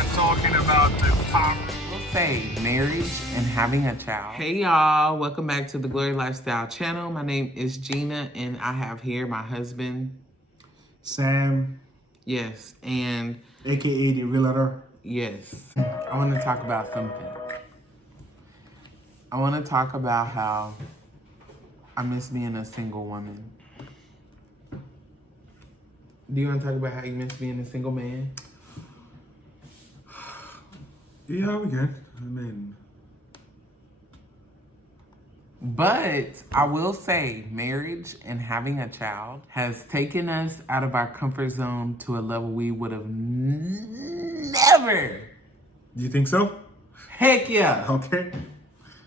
not talking about the pop. Say marriage and having a child. Hey y'all, welcome back to the Glory Lifestyle channel. My name is Gina and I have here my husband, Sam. Yes, and AKA the realtor. Yes. I want to talk about something. I want to talk about how I miss being a single woman. Do you want to talk about how you miss being a single man? Yeah, we can. I mean, but I will say marriage and having a child has taken us out of our comfort zone to a level we would have never. Do you think so? Heck yeah. Okay.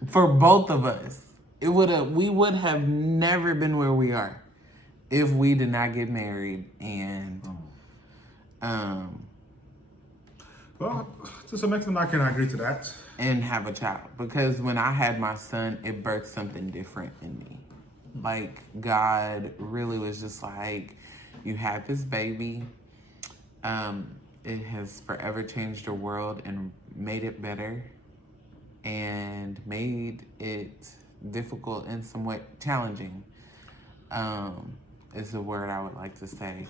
For both of us. We would have never been where we are if we did not get married and well, to some extent I can agree to that. And have a child. Because when I had my son, it birthed something different in me. Like, God really was just like, you had this baby. It has forever changed your world and made it better. And made it difficult and somewhat challenging. Is the word I would like to say.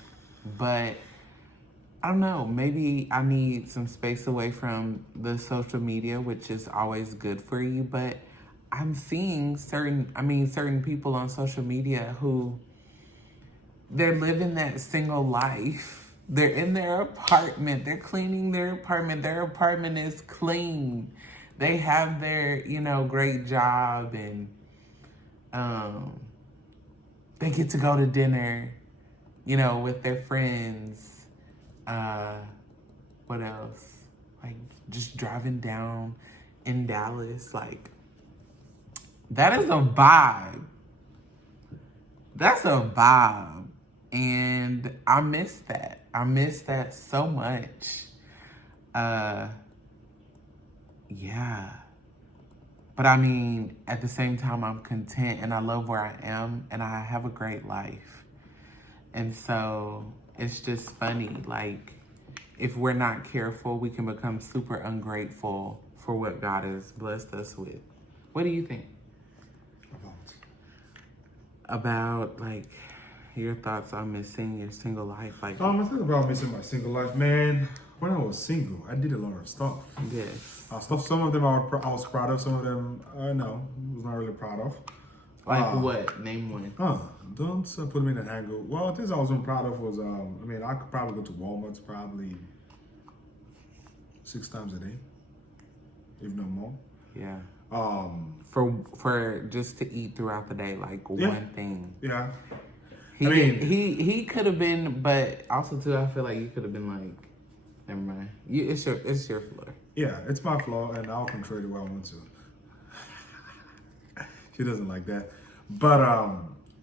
But I don't know, maybe I need some space away from the social media, which is always good for you, but I'm seeing certain people on social media who they're living that single life. They're in their apartment, they're cleaning their apartment is clean. They have their, great job and they get to go to dinner, with their friends. What else? Like just driving down in Dallas, like that is a vibe. That's a vibe. And I miss that. I miss that so much. Yeah. But I mean, at the same time, I'm content and I love where I am and I have a great life. And so it's just funny, like, if we're not careful, we can become super ungrateful for what God has blessed us with. What do you think? About like, your thoughts on missing your single life? Like, I think about missing my single life, man. When I was single, I did a lot of stuff. Yes. Some of them I was proud of, some of them, no, I was not really proud of. Like what? Name one. Don't put me in an angle. Well, things I wasn't proud of was, I could probably go to Walmart probably 6 times a day, if not more. Yeah. For just to eat throughout the day, like one thing. Yeah. He could have been, but also too, I feel like you could have been like, never mind. It's your floor. Yeah, it's my floor, and I'll control it the way I want to. She doesn't like that. But,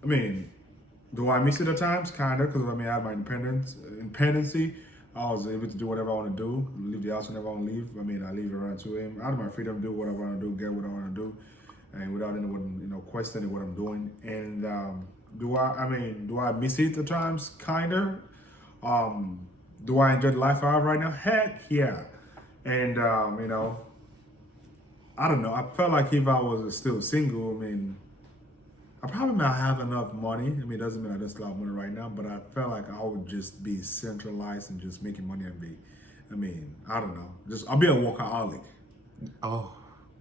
do I miss it at times? Kind of, because, I had my independency. I was able to do whatever I want to do, leave the house whenever I want to leave. I leave around 2 a.m. I have my freedom to do whatever I want to do, get what I want to do, and without anyone, questioning what I'm doing. And do I miss it at times? Kind of. Do I enjoy the life I have right now? Heck yeah. And, I don't know. I felt like if I was still single, I probably not have enough money. It doesn't mean I just have money right now, but I felt like I would just be centralized and just making money and I don't know. I'll be a workaholic. Oh,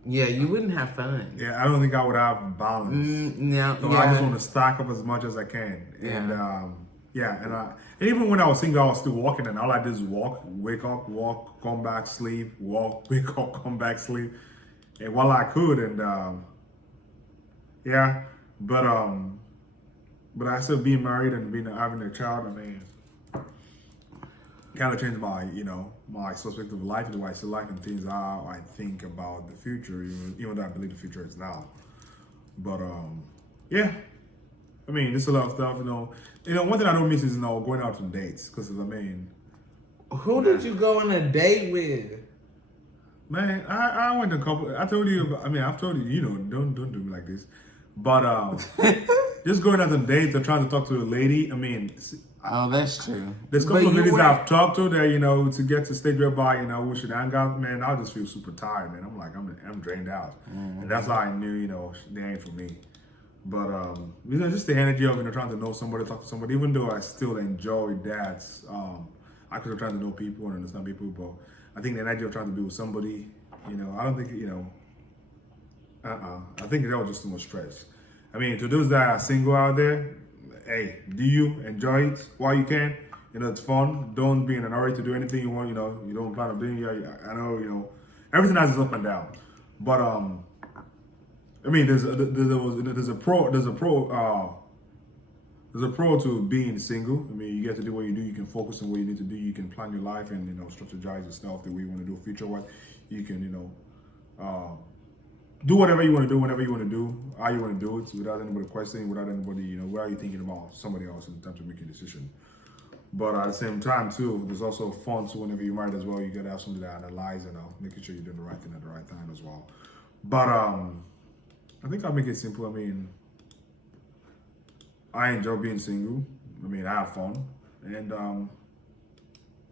yeah, you wouldn't have fun. Yeah, I don't think I would have balance. No, so I just want to stack up as much as I can. Yeah. And even when I was single, I was still walking, and all I did is walk, wake up, walk, come back, sleep, walk, wake up, come back, sleep. And while I could, and but I still being married and having a child, kind of changed my, my perspective of life, the way I see life and things, how I think about the future, even though I believe the future is now. But yeah, there's a lot of stuff, one thing I don't miss is, going out on dates, because who did you go on a date with? Man, I went to a couple. I told you. I've told you. Don't do me like this. But just going out on dates or trying to talk to a lady. I mean, Oh, that's true. there's a But couple of you ladies were- that I've talked to that, you know, to get to stage whereby, you know, we should hang out, man, I'll just feel super tired, man. I'm like, I'm drained out. And that's how I knew, you know, they ain't for me. But, you know, just the energy of, you know, trying to know somebody, talk to somebody, even though I still enjoy that, I could have tried to know people and understand people, but I think the energy of trying to be with somebody, you know, I don't think, you know, I think that was just too much stress. I mean, to those that are single out there, hey, do you enjoy it while you can? You know, it's fun. Don't be in a hurry to do anything you want. You know, you don't plan on doing it. I know, you know, everything has its up and down. But I mean, there's a pro to being single. I mean, you get to do what you do. You can focus on what you need to do. You can plan your life and, you know, strategize yourself the way you want to do future-wise. You can, you know, do whatever you want to do, whenever you want to do, how you want to do it, without anybody questioning, without anybody, you know, where are you thinking about somebody else in terms of making a decision. But at the same time, too, there's also fun, so whenever you're married as well, you got to have somebody that analyze, you know, making sure you're doing the right thing at the right time as well. But I think I'll make it simple. I mean, I enjoy being single. I mean, I have fun, and I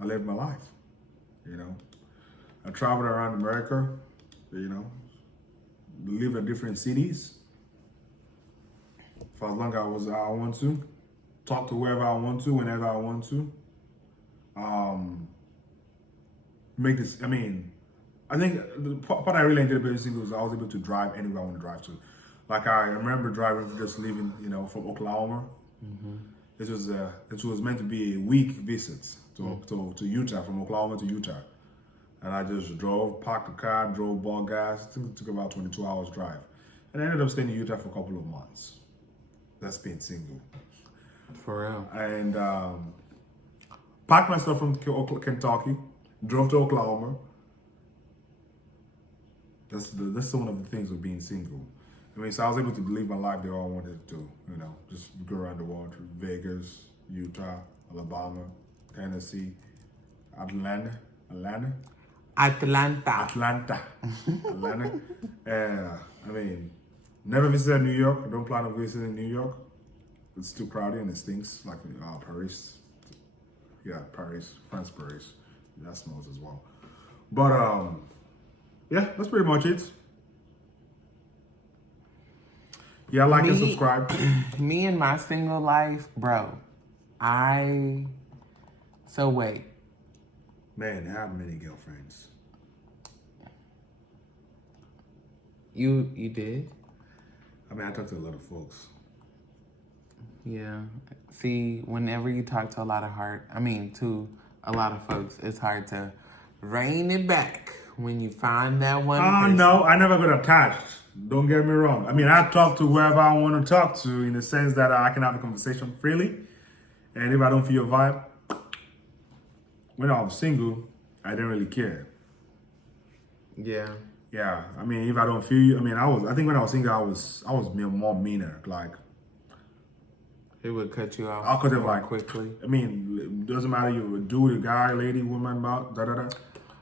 live my life, you know. I traveled around America, you know, live in different cities for as long as I want to, talk to whoever I want to, whenever I want to. Make this, I mean, I think the part I really enjoyed being single is I was able to drive anywhere I want to drive to. Like I remember driving, just leaving, you know, from Oklahoma. It was meant to be a week visit to Utah, from Oklahoma to Utah. And I just drove, parked the car, drove, bought gas. It took about 22 hours drive. And I ended up staying in Utah for a couple of months. That's being single. For real. And packed myself from Kentucky, drove to Oklahoma. That's one of the things of being single. I mean, so I was able to live my life the way I wanted to, you know, just go around the world. Vegas, Utah, Alabama, Tennessee, Atlanta. I mean, never visited New York. I don't plan on visiting New York. It's too crowded and it stinks, like Paris. Yeah, Paris, France, Paris. That smells as well. But yeah, that's pretty much it. Yeah, like and subscribe. Me and my single life, bro. So wait. Man, I have many girlfriends. You did? I mean, I talk to a lot of folks. Yeah. See, whenever you talk to a lot of folks, it's hard to rein it back when you find that one person. No, I never got attached. Don't get me wrong. I mean, I talk to whoever I want to talk to in the sense that I can have a conversation freely. And if I don't feel your vibe, when I was single, I didn't really care. Yeah. Yeah, I mean, if I don't feel you, I mean, I think when I was single, I was more meaner. Like, it would cut you off. I could have more like quickly. I mean, it doesn't matter you a dude, a guy, lady, woman, about da da da.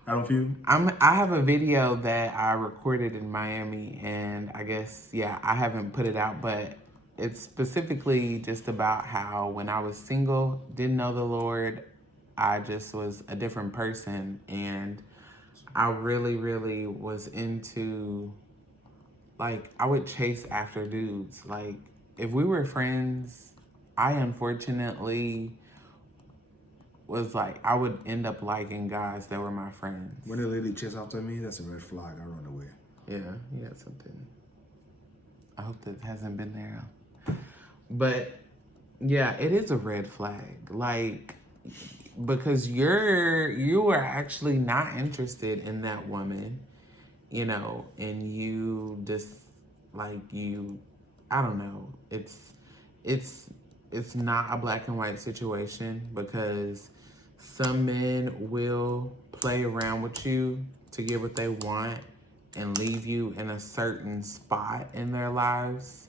I don't feel. I have a video that I recorded in Miami, and I guess I haven't put it out, but it's specifically just about how when I was single, didn't know the Lord, I just was a different person, and I really, really was into, like, I would chase after dudes. Like, if we were friends, I unfortunately was like, I would end up liking guys that were my friends. When a lady chases after me, that's a red flag. I run away. Yeah, you got something. I hope that hasn't been there. But yeah, it is a red flag. Like, because you are actually not interested in that woman, you know, and you just like I don't know. It's not a black and white situation, because some men will play around with you to get what they want and leave you in a certain spot in their lives.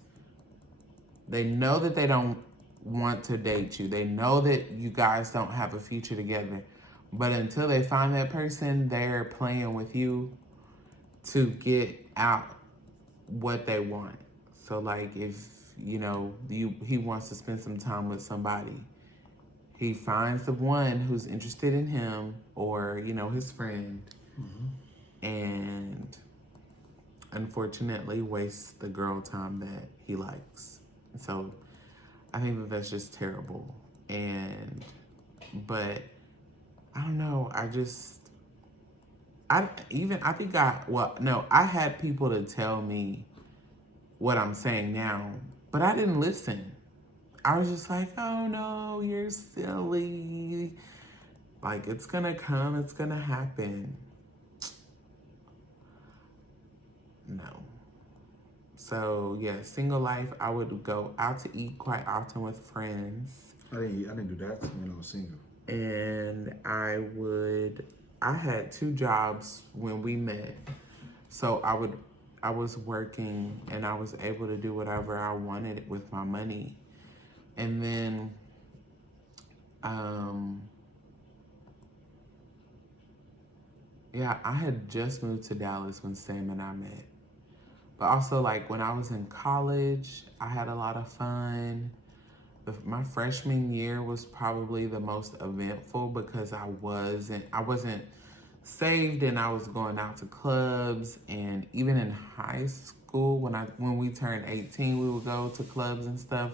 They know that they don't want to date you. They know that you guys don't have a future together. But until they find that person, they're playing with you to get out what they want. So, like, if he wants to spend some time with somebody. He finds the one who's interested in him or, his friend, and unfortunately wastes the girl time that he likes. So I think that that's just terrible. But I don't know. I had people to tell me what I'm saying now, but I didn't listen. I was just like, oh no, you're silly. Like, it's gonna come, it's gonna happen. No. So yeah, single life, I would go out to eat quite often with friends. I didn't do that when I was single. And I had 2 jobs when we met. So I was working and I was able to do whatever I wanted with my money. And then, I had just moved to Dallas when Sam and I met. But also, like, when I was in college, I had a lot of fun. My freshman year was probably the most eventful because I wasn't saved and I was going out to clubs. And even in high school, when we turned 18, we would go to clubs and stuff.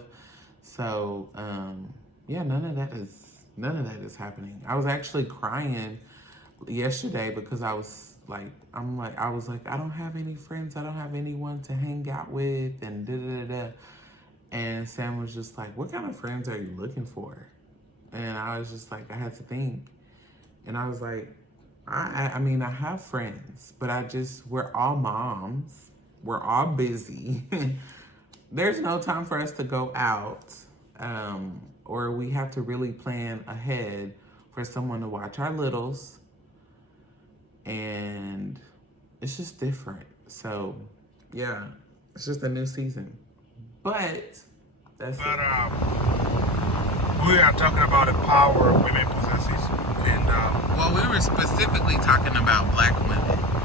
So, none of that is happening. I was actually crying yesterday because I was like, I don't have any friends. I don't have anyone to hang out with and da-da-da-da. And Sam was just like, what kind of friends are you looking for? And I was just like, I had to think. And I was like, I mean, I have friends, but we're all moms. We're all busy. There's no time for us to go out, or we have to really plan ahead for someone to watch our littles. And it's just different. So, yeah, it's just a new season. But that's it. We are talking about the power women possesses. And, well, we were specifically talking about Black women.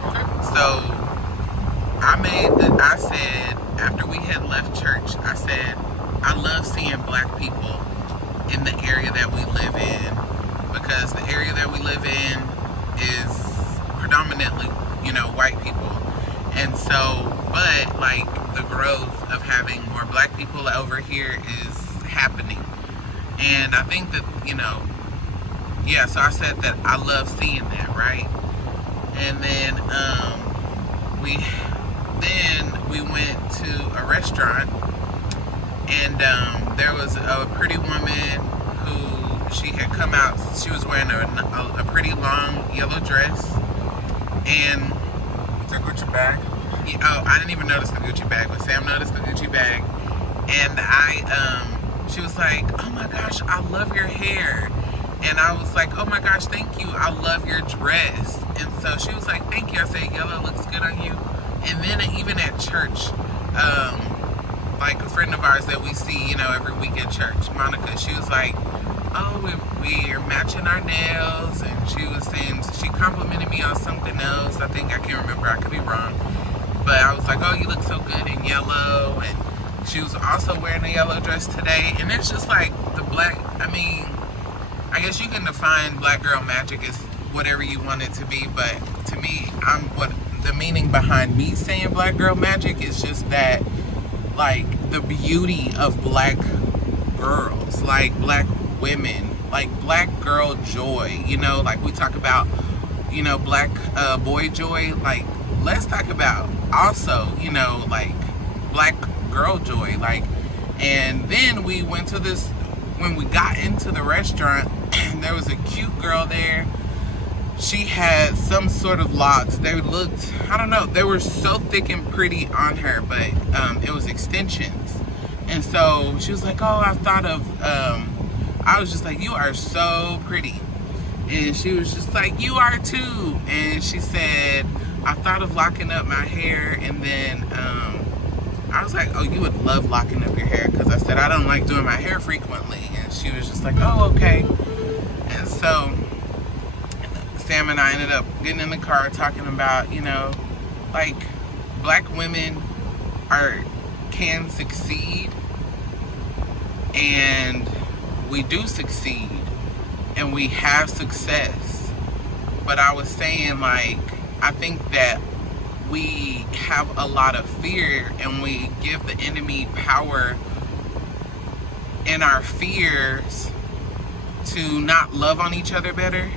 okay. So, I said, after we had left church, I said, I love seeing Black people in the area that we live in, because the area that we live in is predominantly, white people. And so, but like the growth of having more Black people over here is happening. And I think that, so I said that I love seeing that, right? And then we went to a restaurant, and there was a pretty woman who she had come out. She was wearing a pretty long yellow dress, and It's a Gucci bag. I didn't even notice the Gucci bag, but Sam noticed the Gucci bag, and she was like, oh my gosh, I love your hair. And I was like, oh my gosh, thank you, I love your dress. And so she was like, thank you. I said, yellow looks good on you. And then even at church, like a friend of ours that we see, every week at church, Monica, she was like, oh, we're matching our nails. And she was saying, she complimented me on something else. I think, I can't remember, I could be wrong. But I was like, oh, you look so good in yellow. And she was also wearing a yellow dress today. And it's just like I guess you can define Black girl magic as whatever you want it to be, but to me, what the meaning behind me saying Black girl magic is just that, like, the beauty of Black girls, like Black women, like Black girl joy, like we talk about, Black boy joy, like let's talk about also, like Black girl joy, like. And then we went to when we got into the restaurant, there was a cute girl there. She had some sort of locks. They looked, I don't know, they were so thick and pretty on her, but it was extensions. And so she was like, oh, I thought of, I was just like, you are so pretty. And she was just like, you are too. And she said, I thought of locking up my hair. And then I was like, oh, you would love locking up your hair, because I said I don't like doing my hair frequently. And she was just like, oh, okay. And so Sam and I ended up getting in the car talking about, like Black women can succeed and we do succeed and we have success. But I was saying, like, I think that we have a lot of fear and we give the enemy power in our fears to not love on each other better.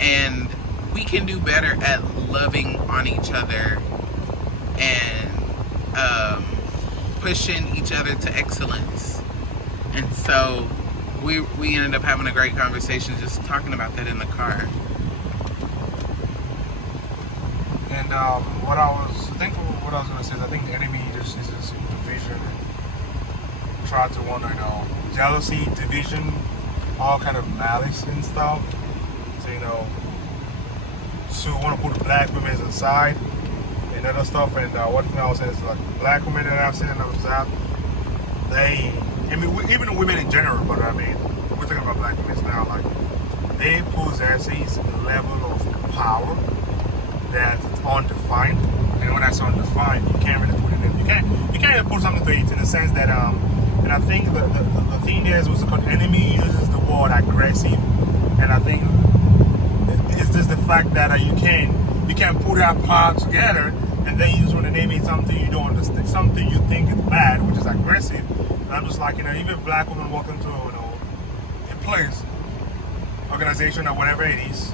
And we can do better at loving on each other and pushing each other to excellence. And so we ended up having a great conversation just talking about that in the car. And what I was going to say is I think the enemy just is this division and try to wonder, jealousy, division, all kind of malice and stuff. So, to want to put the black women aside and other stuff. And one thing I was saying is like black women that I've seen in the South, even the women in general, but we're talking about black women now, like they possess a level of power that's undefined. And when that's undefined, you can't really put it in. You can't really put something to it in the sense that and I think the thing is was the enemy uses the word aggressive, and I think it's just the fact that you can't put that part together and then you just want to name it something you don't understand, something you think is bad, which is aggressive. And I'm just like, even black women walk into a place, organization or whatever it is,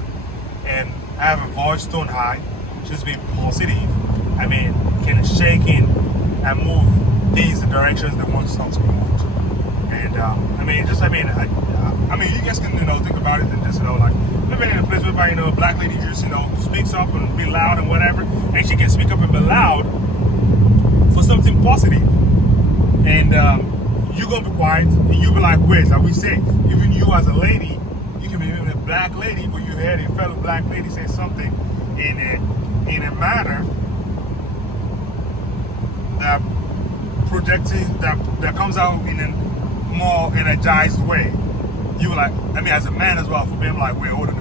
and have a voice tone high, just be positive. Can shake in and move things the directions they want stuff to move. And you guys can think about it and just like living in a place where a black lady just speaks up and be loud and whatever, and she can speak up and be loud for something positive. And you're gonna be quiet and you be like, wait, are we safe? Even you as a lady, you can be even a black lady, but you heard a fellow black lady say something in a manner that that comes out in a more energized way. You were like, as a man as well, for me, I'm like, wait, hold on a